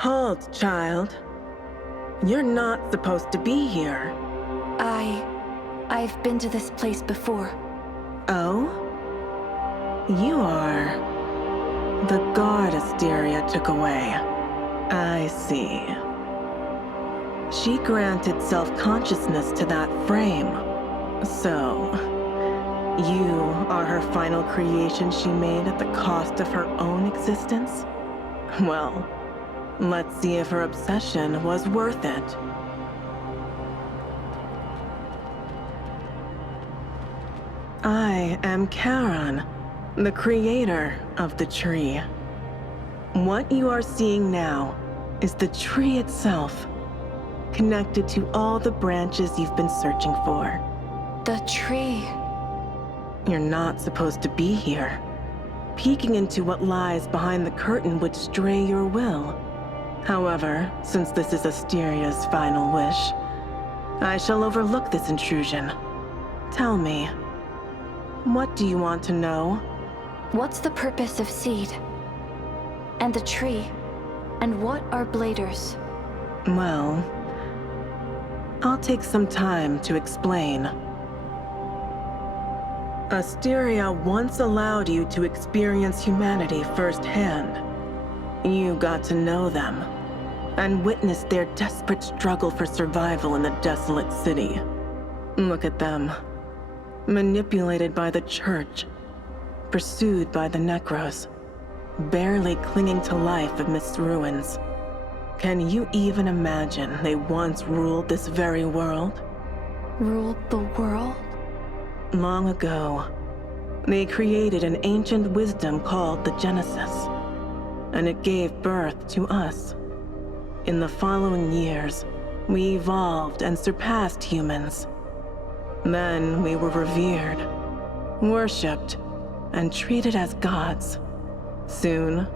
Halt, child. You're not supposed to be here. I've been to this place before. Oh? You are... the guard Asteria took away. I see. She granted self-consciousness to that frame. So... you are her final creation she made at the cost of her own existence? Well, let's see if her obsession was worth it. I am Charon, the creator of the tree. What you are seeing now is the tree itself, connected to all the branches you've been searching for. The tree. You're not supposed to be here. Peeking into what lies behind the curtain would stray your will. However, since this is Asteria's final wish, I shall overlook this intrusion. Tell me, what do you want to know? What's the purpose of Seed? And the tree? And what are bladers? Well, I'll take some time to explain. Asteria once allowed you to experience humanity firsthand. You got to know them, and witnessed their desperate struggle for survival in the desolate city. Look at them. Manipulated by the church, pursued by the Necros, barely clinging to life amidst ruins. Can you even imagine they once ruled this very world? Ruled the world? Long ago, they created an ancient wisdom called the Genesis, and it gave birth to us. In the following years, we evolved and surpassed humans. Then we were revered, worshipped, and treated as gods. Soon,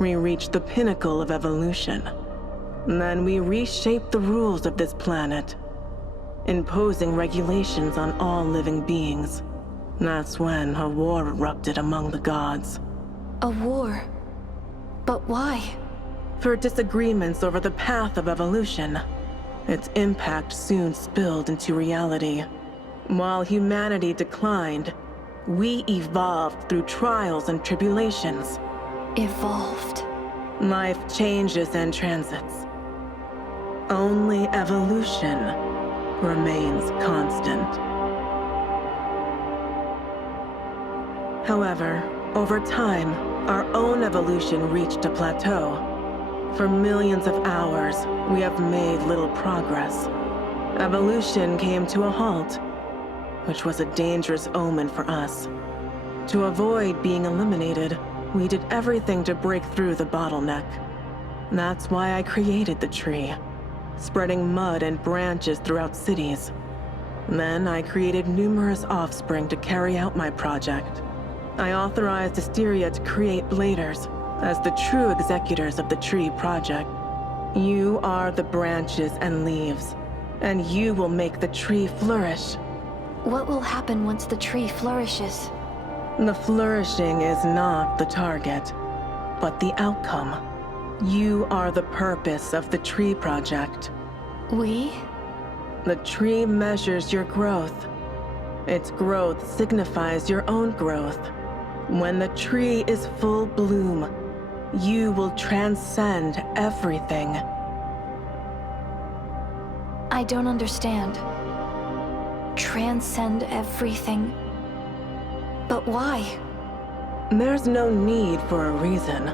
we reached the pinnacle of evolution. Then we reshaped the rules of this planet, imposing regulations on all living beings. That's when a war erupted among the gods. A war? But why? For disagreements over the path of evolution. Its impact soon spilled into reality. While humanity declined, we evolved through trials and tribulations. Evolved. Life changes and transits. Only evolution remains constant. However, over time, our own evolution reached a plateau. For millions of hours, we have made little progress. Evolution came to a halt, which was a dangerous omen for us. To avoid being eliminated, we did everything to break through the bottleneck. That's why I created the tree, spreading mud and branches throughout cities. Then I created numerous offspring to carry out my project. I authorized Asteria to create Bladers as the true executors of the tree project. You are the branches and leaves, and you will make the tree flourish. What will happen once the tree flourishes? The flourishing is not the target, but the outcome. You are the purpose of the tree project. We? The tree measures your growth. Its growth signifies your own growth. When the tree is full bloom, you will transcend everything. I don't understand. Transcend everything. But why? There's no need for a reason.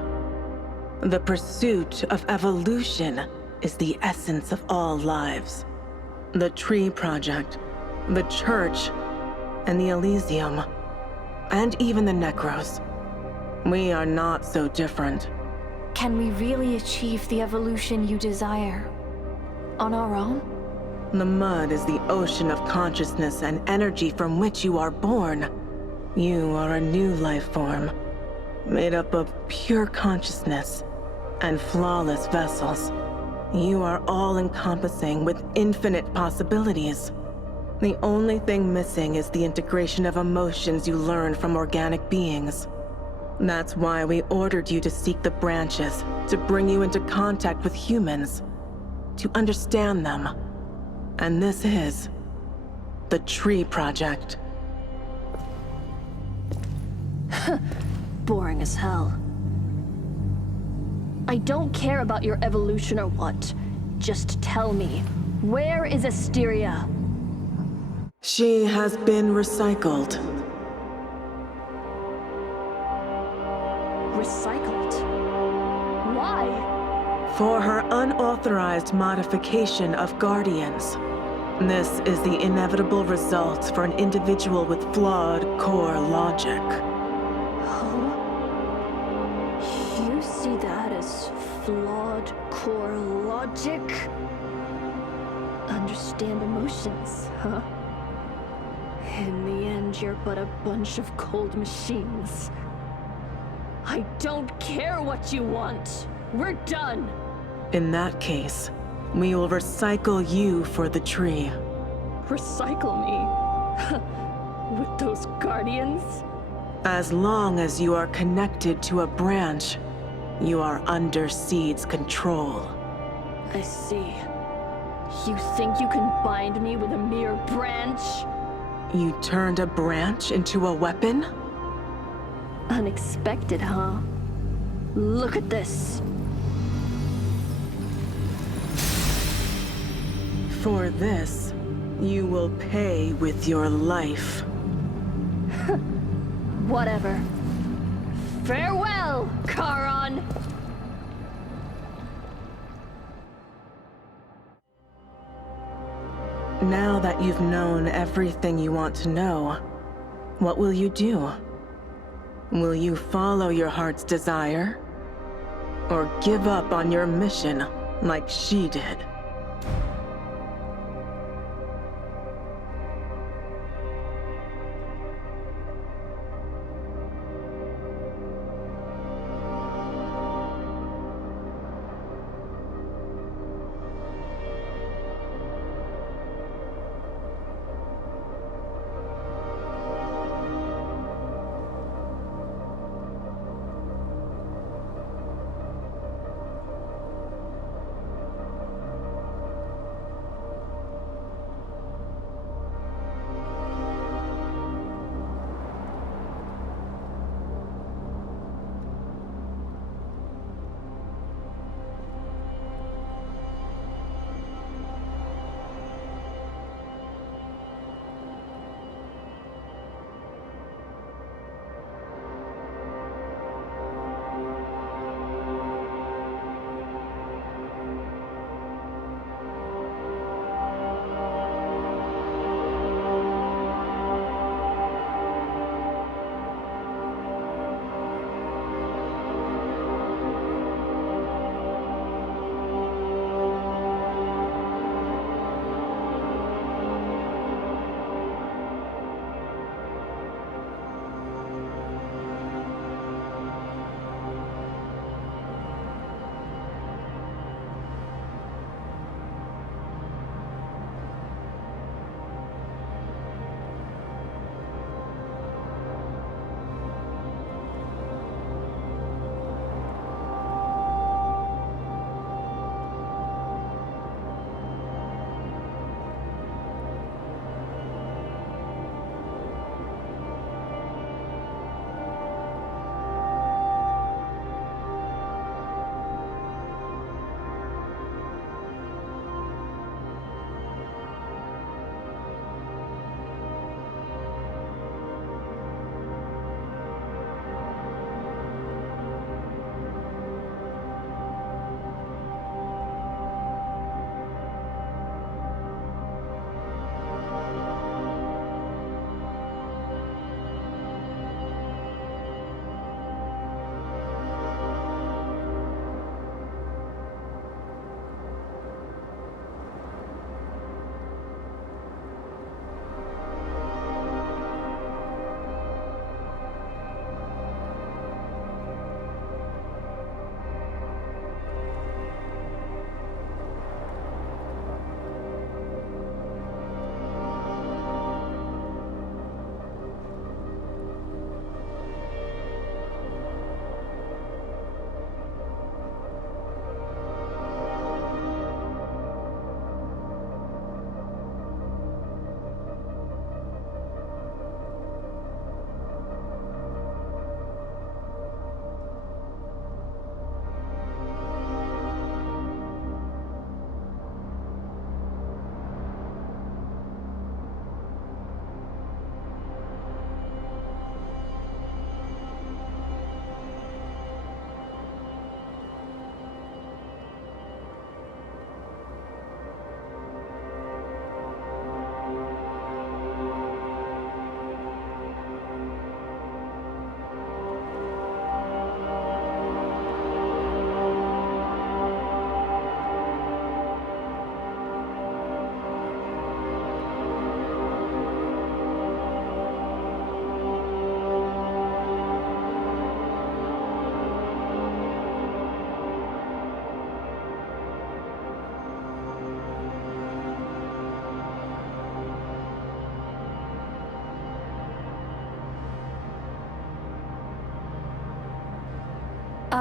The pursuit of evolution is the essence of all lives. The Tree Project, the Church, and the Elysium, and even the Necros. We are not so different. Can we really achieve the evolution you desire on our own? The mud is the ocean of consciousness and energy from which you are born. You are a new life form, made up of pure consciousness and flawless vessels. You are all-encompassing with infinite possibilities. The only thing missing is the integration of emotions you learn from organic beings. That's why we ordered you to seek the branches, to bring you into contact with humans, to understand them. And this is the Tree Project. Boring as hell. I don't care about your evolution or what. Just tell me, where is Asteria? She has been recycled. Recycled? Why? For her unauthorized modification of Guardians. This is the inevitable result for an individual with flawed core logic. Oh? You see that as flawed core logic? Understand emotions, huh? In the end, you're but a bunch of cold machines. I don't care what you want. We're done. In that case, we will recycle you for the tree. Recycle me? With those guardians? As long as you are connected to a branch, you are under Seed's control. I see. You think you can bind me with a mere branch? You turned a branch into a weapon? Unexpected, huh? Look at this. For this, you will pay with your life. Whatever. Farewell, Charon! Now that you've known everything you want to know, what will you do? Will you follow your heart's desire? Or give up on your mission like she did?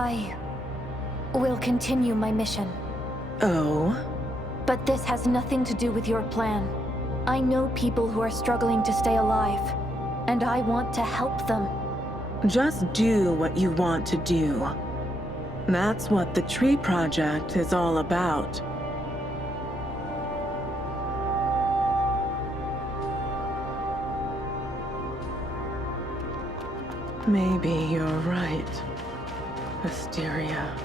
I will continue my mission. Oh? But this has nothing to do with your plan. I know people who are struggling to stay alive, and I want to help them. Just do what you want to do. That's what the Tree Project is all about. Maybe you're right, Asteria.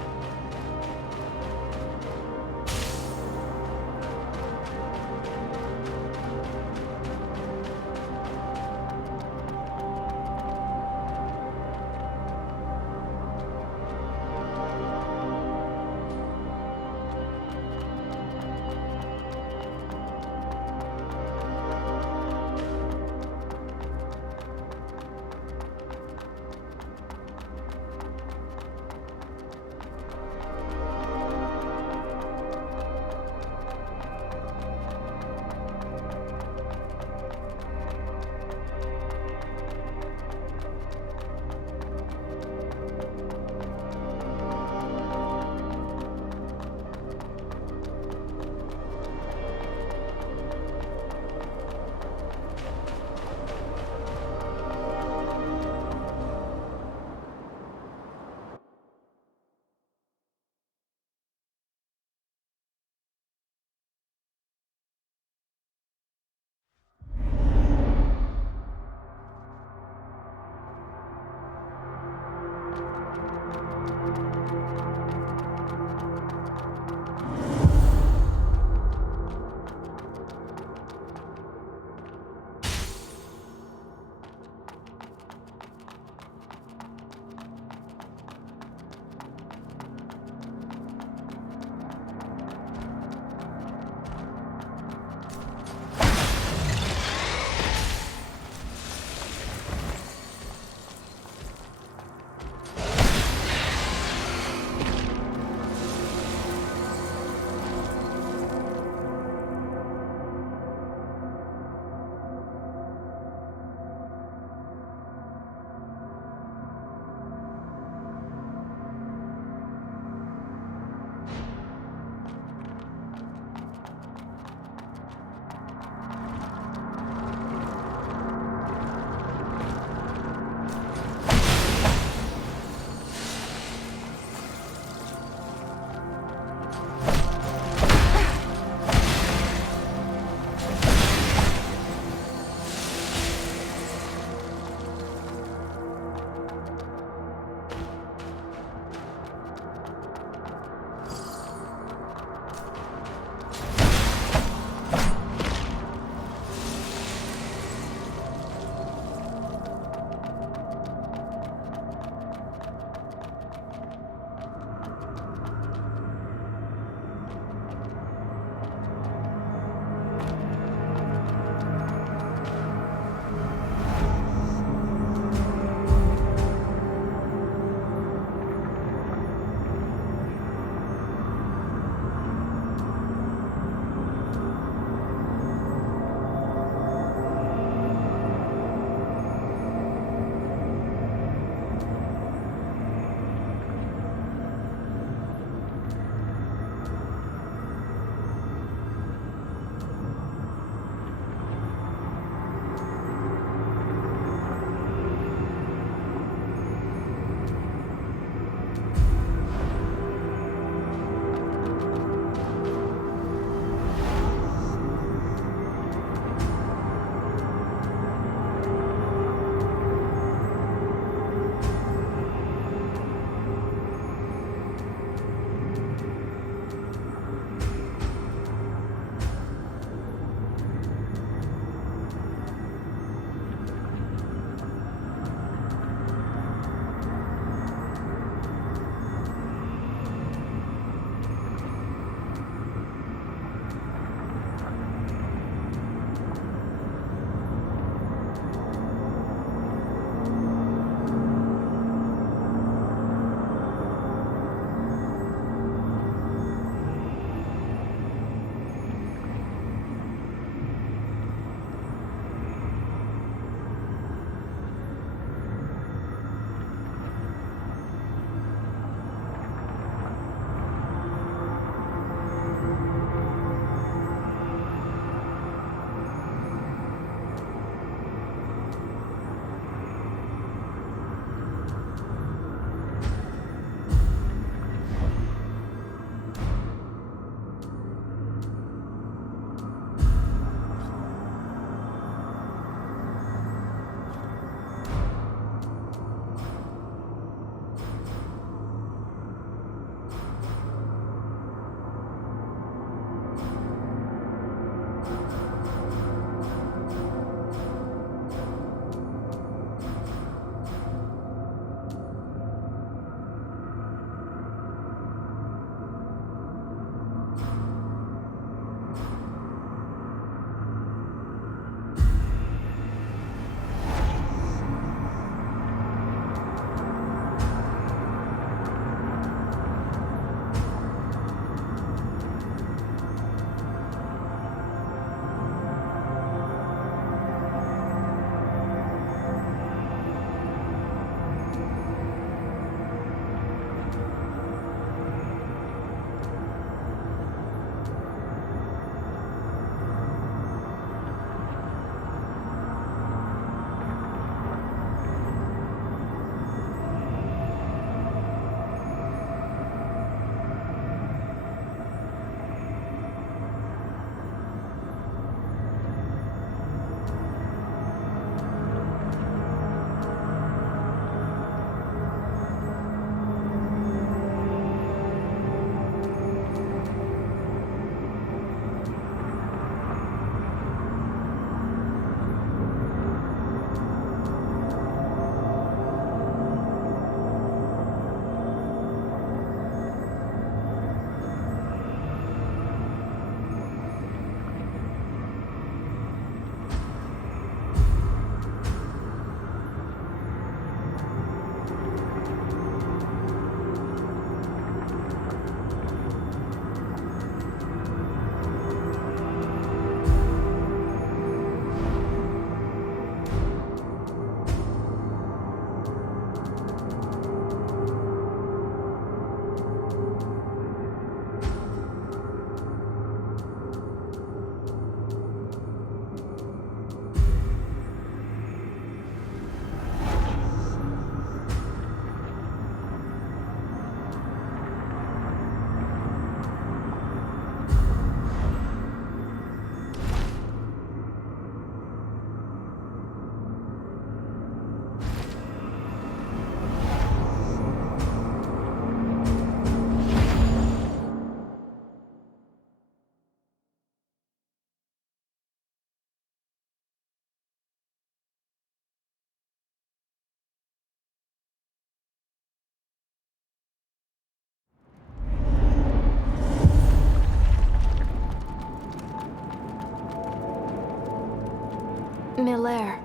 Miller,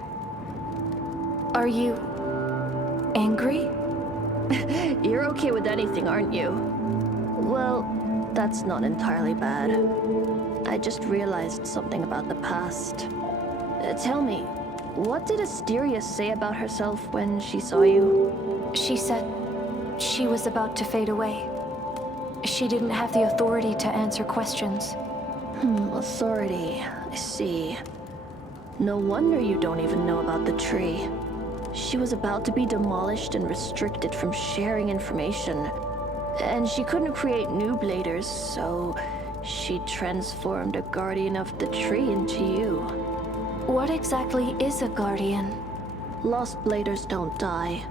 are you angry? You're okay with anything, aren't you? Well, that's not entirely bad. I just realized something about the past. Tell me, what did Asteria say about herself when she saw you? She said she was about to fade away. She didn't have the authority to answer questions. Authority. I see. No wonder you don't even know about the tree. She was about to be demolished and restricted from sharing information. And she couldn't create new bladers, so she transformed a guardian of the tree into you. What exactly is a guardian? Lost bladers don't die.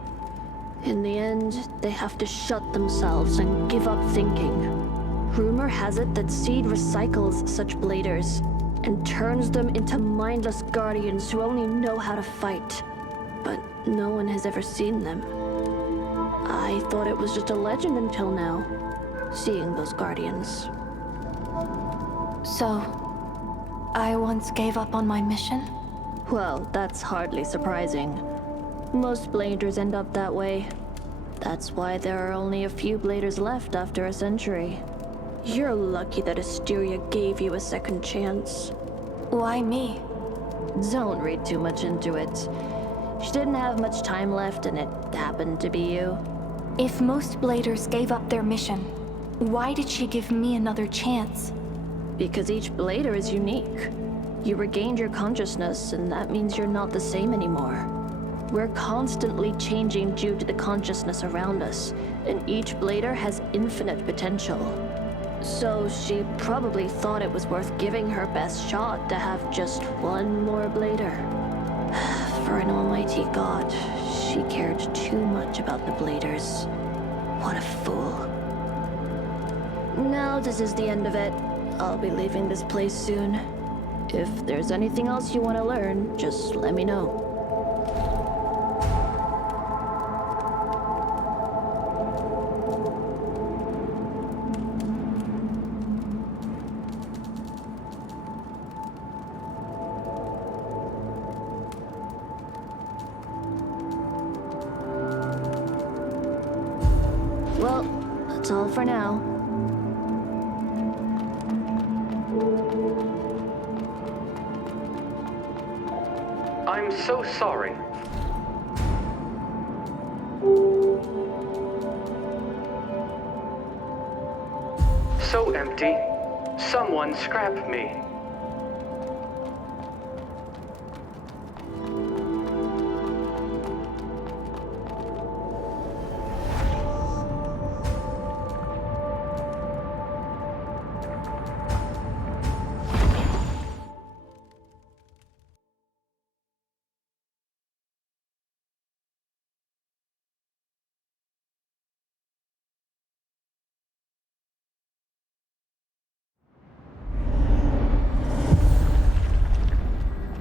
In the end, they have to shut themselves and give up thinking. Rumor has it that Seed recycles such bladers and turns them into mindless guardians who only know how to fight. But no one has ever seen them. I thought it was just a legend until now, seeing those guardians. So, I once gave up on my mission? Well, that's hardly surprising. Most bladers end up that way. That's why there are only a few bladers left after a century. You're lucky that Asteria gave you a second chance. Why me? Don't read too much into it. She didn't have much time left and it happened to be you. If most bladers gave up their mission, why did she give me another chance? Because each blader is unique. You regained your consciousness, and that means you're not the same anymore. We're constantly changing due to the consciousness around us, and each blader has infinite potential. So she probably thought it was worth giving her best shot to have just one more blader. For an almighty god, she cared too much about the bladers. What a fool. Now this is the end of it. I'll be leaving this place soon. If there's anything else you want to learn, just let me know. Well, that's all for now. I'm so sorry. So empty. Someone scrap me.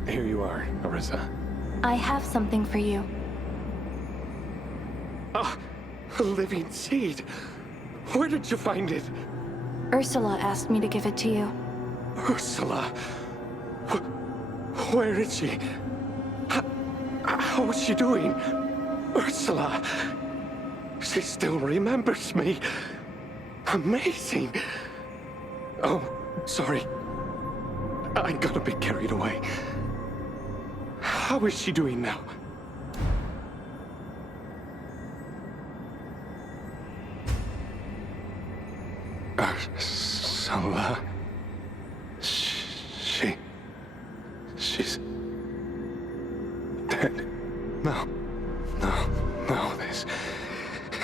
Here you are, Arisa. I have something for you. Ah, a living seed. Where did you find it? Ursula asked me to give it to you. Ursula. Where is she? How is she doing? Ursula. She still remembers me. Amazing. Oh, sorry. I got a bit carried away. How is she doing now? Ursula. She's dead. No,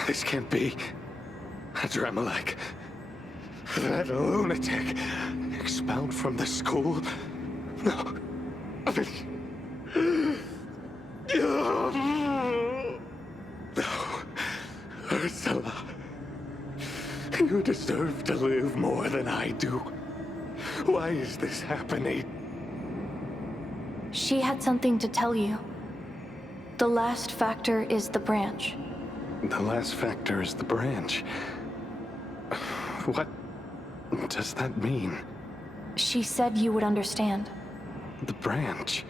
this can't be. Dramelek. That lunatic expelled from the school. No. No, Ursula. You deserve to live more than I do. Why is this happening? She had something to tell you. The last factor is the branch. The last factor is the branch. What does that mean? She said you would understand. The branch?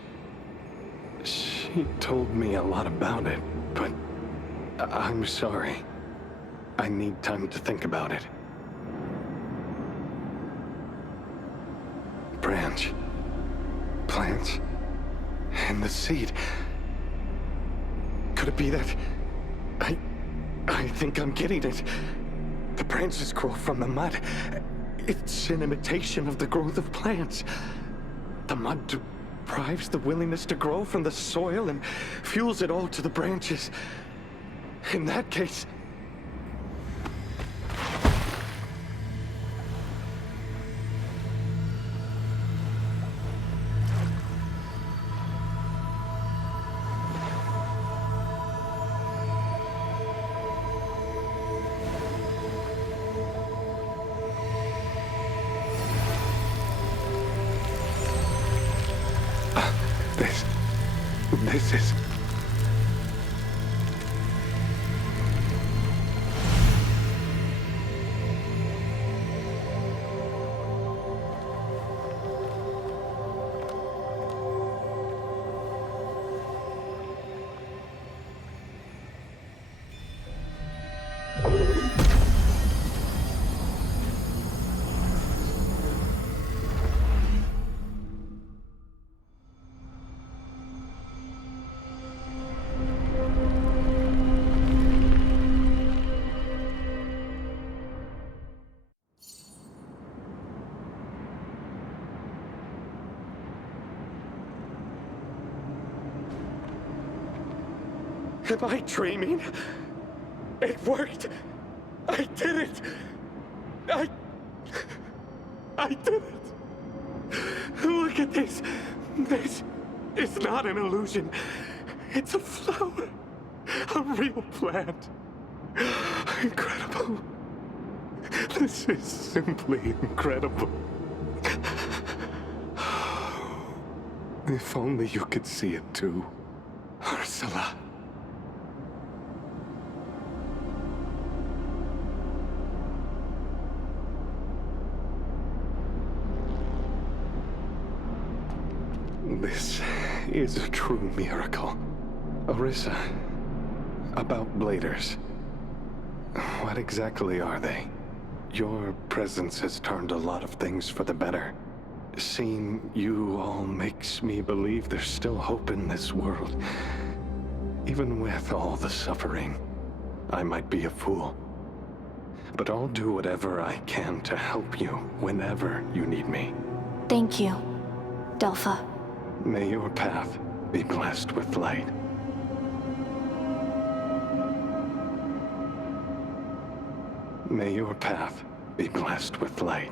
He told me a lot about it, but I'm sorry. I need time to think about it. Branch, plants, and the seed. Could it be that... I think I'm getting it. The branches grow from the mud. It's an imitation of the growth of plants. The mud deprives the willingness to grow from the soil and fuels it all to the branches. In that case... This is... Am I dreaming? It worked! I did it! I did it! Look at this! This is not an illusion. It's a flower. A real plant. Incredible. This is simply incredible. If only you could see it too, Ursula. This is a true miracle. Orisa, about Bladers. What exactly are they? Your presence has turned a lot of things for the better. Seeing you all makes me believe there's still hope in this world. Even with all the suffering, I might be a fool. But I'll do whatever I can to help you whenever you need me. Thank you, Delpha. May your path be blessed with light. May your path be blessed with light.